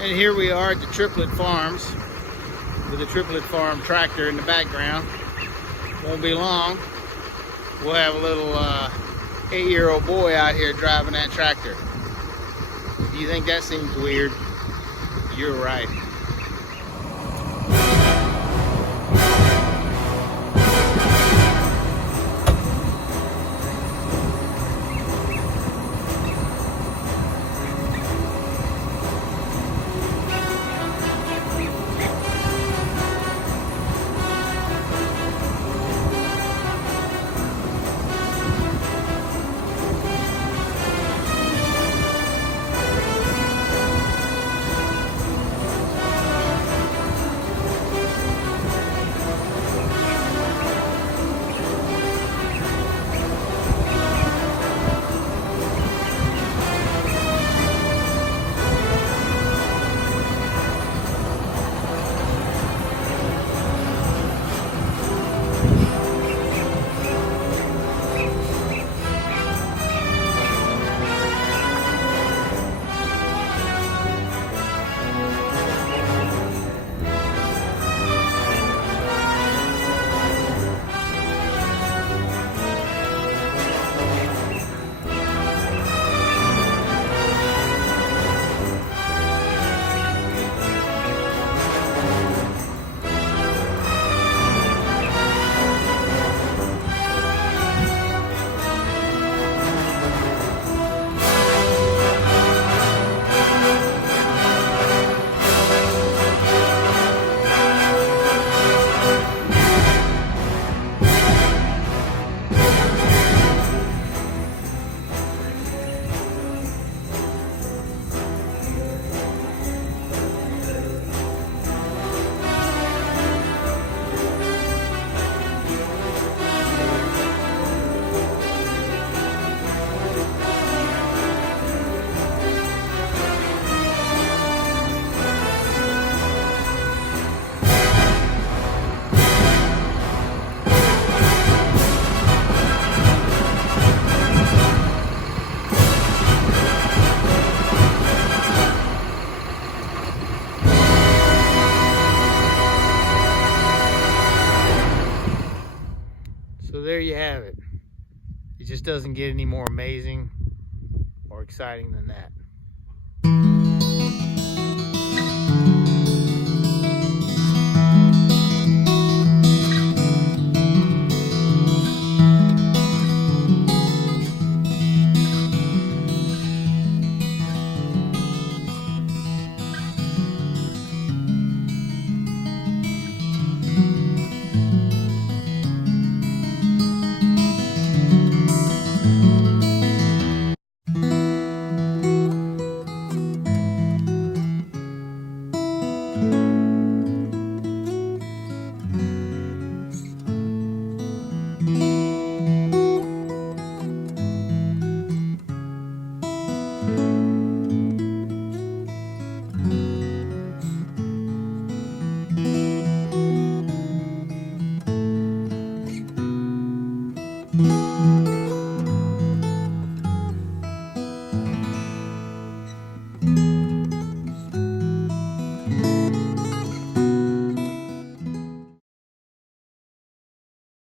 And here we are at the Triplet Farms with the Triplet Farm tractor in the background. Won't be long, we'll have a little 8-year-old boy out here driving that tractor. If you think that seems weird, you're right. So there you have it. It just doesn't get any more amazing or exciting than that. Música